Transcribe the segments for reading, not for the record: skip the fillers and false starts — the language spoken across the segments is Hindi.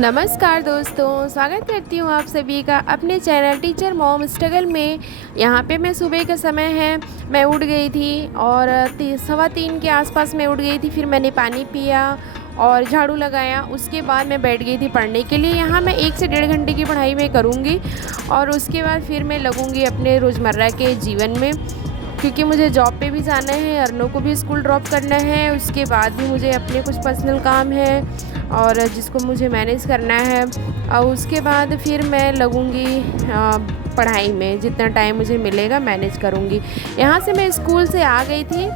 नमस्कार दोस्तों, स्वागत करती हूँ आप सभी का अपने चैनल टीचर मॉम स्ट्रगल में। यहाँ पे मैं सुबह का समय है, मैं उठ गई थी और 3:15 के आसपास मैं उठ गई थी। फिर मैंने पानी पिया और झाड़ू लगाया। उसके बाद मैं बैठ गई थी पढ़ने के लिए। यहाँ मैं 1 से 1.5 घंटे की पढ़ाई मैं करूँगी और उसके बाद फिर मैं लगूँगी अपने रोज़मर्रा के जीवन में, क्योंकि मुझे जॉब पे भी जाना है, अर्नों को भी स्कूल ड्रॉप करना है। उसके बाद भी मुझे अपने कुछ पर्सनल काम है और जिसको मुझे मैनेज करना है। और उसके बाद फिर मैं लगूँगी पढ़ाई में, जितना टाइम मुझे मिलेगा मैनेज करूँगी। यहाँ से मैं स्कूल से आ गई थी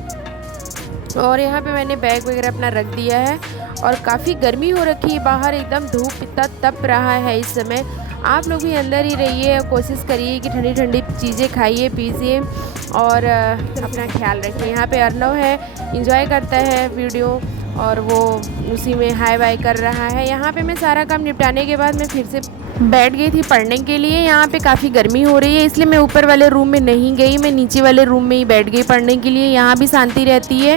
और यहाँ पे मैंने बैग वगैरह अपना रख दिया है और काफ़ी गर्मी हो रखी है बाहर, एकदम धूप इतना तप रहा है इस समय। आप लोग भी अंदर ही रहिए और कोशिश करिए कि ठंडी ठंडी चीज़ें खाइए पीजिए और अपना ख्याल रखिए। यहाँ पे अर्नव है, एंजॉय करता है वीडियो और वो उसी में हाय बाय कर रहा है। यहाँ पे मैं सारा काम निपटाने के बाद मैं फिर से बैठ गई थी पढ़ने के लिए। यहाँ पे काफ़ी गर्मी हो रही है, इसलिए मैं ऊपर वाले रूम में नहीं गई, मैं नीचे वाले रूम में ही बैठ गई पढ़ने के लिए। यहाँ भी शांति रहती है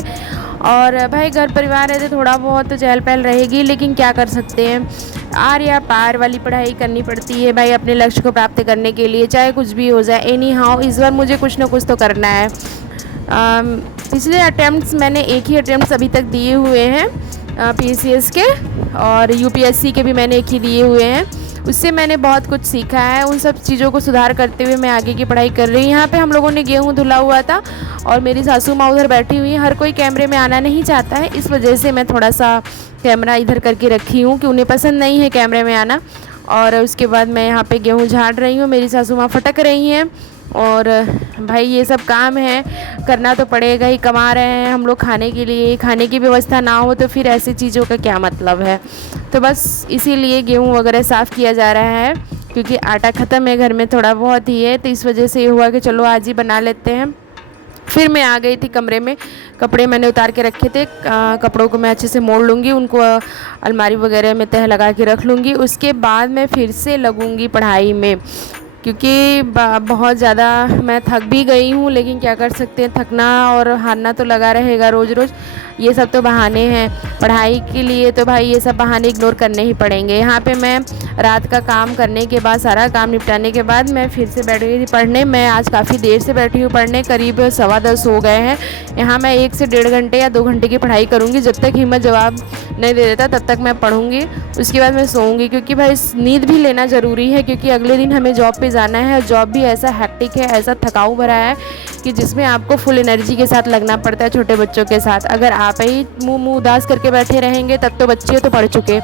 और भाई घर परिवार रहते थोड़ा बहुत तो चहल पहल रहेगी, लेकिन क्या कर सकते हैं, आर या पार वाली पढ़ाई करनी पड़ती है भाई अपने लक्ष्य को प्राप्त करने के लिए, चाहे कुछ भी हो जाए। एनी हाउ इस बार मुझे कुछ ना कुछ तो करना है। पिछले अटैम्प्ट्स मैंने एक ही अटैम्प्ट्स अभी तक दिए हुए हैं PCS के, और UPSC के भी मैंने एक ही दिए हुए हैं। उससे मैंने बहुत कुछ सीखा है, उन सब चीज़ों को सुधार करते हुए मैं आगे की पढ़ाई कर रही हूँ। यहाँ पे हम लोगों ने गेहूँ धुला हुआ था और मेरी सासू माँ उधर बैठी हुई है। हर कोई कैमरे में आना नहीं चाहता है, इस वजह से मैं थोड़ा सा कैमरा इधर करके रखी हूँ कि उन्हें पसंद नहीं है कैमरे में आना। और उसके बाद मैं यहाँ पे गेहूँ झाड़ रही हूँ, मेरी सासू माँ फटक रही हैं। और भाई ये सब काम है, करना तो पड़ेगा ही, कमा रहे हैं हम लोग खाने के लिए। खाने की व्यवस्था ना हो तो फिर ऐसी चीज़ों का क्या मतलब है। तो बस इसीलिए गेहूँ वगैरह साफ़ किया जा रहा है, क्योंकि आटा ख़त्म है घर में, थोड़ा बहुत ही है, तो इस वजह से ये हुआ कि चलो आज ही बना लेते हैं। फिर मैं आ गई थी कमरे में, कपड़े मैंने उतार के रखे थे, कपड़ों को मैं अच्छे से मोड़ लूँगी, उनको अलमारी वगैरह में तह लगा के रख लूँगी। उसके बाद मैं फिर से लगूँगी पढ़ाई में, क्योंकि बहुत ज़्यादा मैं थक भी गई हूँ, लेकिन क्या कर सकते हैं, थकना और हारना तो लगा रहेगा रोज़ रोज़। ये सब तो बहाने हैं पढ़ाई के लिए, तो भाई ये सब बहाने इग्नोर करने ही पड़ेंगे। यहाँ पे मैं रात का काम करने के बाद, सारा काम निपटाने के बाद मैं फिर से बैठ गई थी पढ़ने। मैं आज काफ़ी देर से बैठी हूँ पढ़ने, करीब 10:15 हो गए हैं। यहाँ मैं 1 से 1.5 घंटे या 2 घंटे की पढ़ाई करूँगी, जब तक हिम्मत जवाब नहीं दे देता तब तक मैं पढ़ूँगी। उसके बाद मैं सोऊंगी, क्योंकि भाई नींद भी लेना ज़रूरी है, क्योंकि अगले दिन हमें जॉब पे जाना है। और जॉब भी ऐसा हैक्टिक है, ऐसा थकाऊ भरा है कि जिसमें आपको फुल एनर्जी के साथ लगना पड़ता है छोटे बच्चों के साथ। अगर आप ही मुँह उदास करके बैठे रहेंगे तब तो बच्चे तो पढ़ चुके।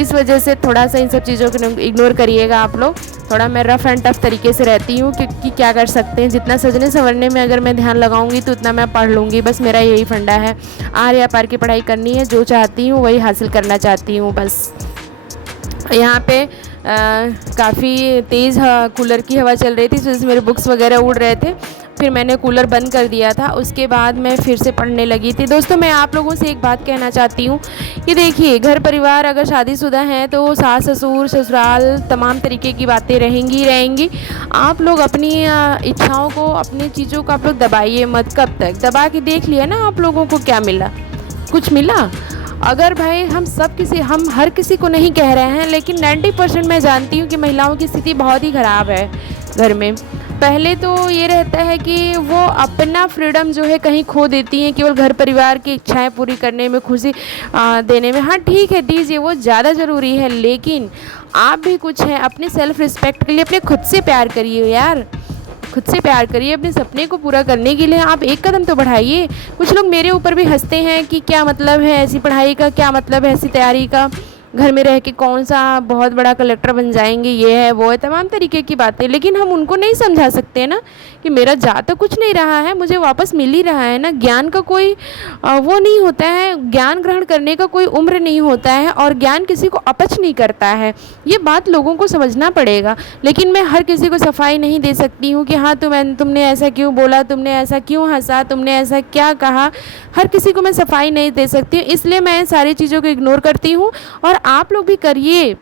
इस वजह से थोड़ा सा इन सब चीज़ों को इग्नोर करिएगा आप लोग। थोड़ा मैं रफ़ एंड टफ तरीके से रहती हूँ, क्योंकि क्या कर सकते हैं, जितना सजने संवरने में अगर मैं ध्यान लगाऊंगी तो उतना मैं पढ़ लूँगी। बस मेरा यही फंडा है, आर या पार की पढ़ाई करनी है, जो चाहती हूँ वही हासिल करना चाहती हूँ बस। यहाँ पे काफ़ी तेज़ कूलर की हवा चल रही थी, जिससे मेरे बुक्स वगैरह उड़ रहे थे। फिर मैंने कूलर बंद कर दिया था, उसके बाद मैं फिर से पढ़ने लगी थी। दोस्तों मैं आप लोगों से एक बात कहना चाहती हूँ कि देखिए, घर परिवार अगर शादीशुदा हैं तो सास ससुर ससुराल तमाम तरीके की बातें रहेंगी। आप लोग अपनी इच्छाओं को, अपनी चीज़ों को आप लोग दबाइए मत। कब तक दबा के देख लिया ना आप लोगों को क्या मिला, कुछ मिला? अगर भाई हम हर किसी को नहीं कह रहे हैं, लेकिन 90% मैं जानती हूँ कि महिलाओं की स्थिति बहुत ही ख़राब है घर में। पहले तो ये रहता है कि वो अपना फ्रीडम जो है कहीं खो देती हैं, केवल घर परिवार की इच्छाएं पूरी करने में, खुशी देने में। हाँ ठीक है, दीजिए, वो ज़्यादा ज़रूरी है, लेकिन आप भी कुछ हैं अपने सेल्फ़ रिस्पेक्ट के लिए, अपने खुद से प्यार करिए यार, खुद से प्यार करिए। अपने सपने को पूरा करने के लिए आप एक कदम तो बढ़ाइए। कुछ लोग मेरे ऊपर भी हंसते हैं कि क्या मतलब है ऐसी पढ़ाई का, क्या मतलब है ऐसी तैयारी का, घर में रह के कौन सा बहुत बड़ा कलेक्टर बन जाएंगे, ये है वो है, तमाम तरीके की बातें। लेकिन हम उनको नहीं समझा सकते ना कि मेरा जा तो कुछ नहीं रहा है, मुझे वापस मिल ही रहा है ना। ज्ञान का कोई वो नहीं होता है, ज्ञान ग्रहण करने का कोई उम्र नहीं होता है, और ज्ञान किसी को अपच नहीं करता है। ये बात लोगों को समझना पड़ेगा। लेकिन मैं हर किसी को सफाई नहीं दे सकती हूँ कि हाँ तुमने ऐसा क्यों बोला, तुमने ऐसा क्यों हंसा, तुमने ऐसा क्या कहा। हर किसी को मैं सफाई नहीं दे सकती हूँ, इसलिए मैं सारी चीज़ों को इग्नोर करती हूँ। और आप लोग भी करिए,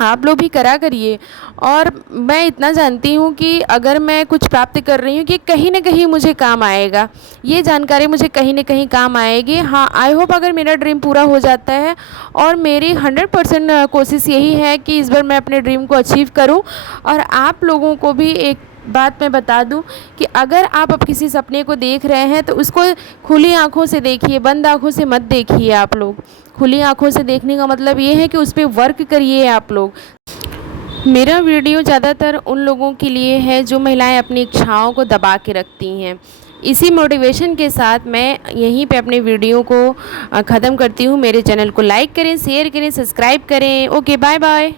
आप लोग भी करा करिए। और मैं इतना जानती हूँ कि अगर मैं कुछ प्राप्त कर रही हूँ कि कहीं न कहीं मुझे काम आएगा, ये जानकारी मुझे कहीं न कहीं काम आएगी। हाँ, आई होप अगर मेरा ड्रीम पूरा हो जाता है, और मेरी 100% कोशिश यही है कि इस बार मैं अपने ड्रीम को अचीव करूँ। और आप लोगों को भी एक बात मैं बता दूँ कि अगर आप अब किसी सपने को देख रहे हैं तो उसको खुली आँखों से देखिए, बंद आँखों से मत देखिए आप लोग। खुली आँखों से देखने का मतलब ये है कि उस पे वर्क करिए आप लोग। मेरा वीडियो ज़्यादातर उन लोगों के लिए है जो महिलाएं अपनी इच्छाओं को दबा के रखती हैं। इसी मोटिवेशन के साथ मैं यहीं पे अपने वीडियो को ख़त्म करती हूँ। मेरे चैनल को लाइक करें, शेयर करें, सब्सक्राइब करें। Okay, bye bye.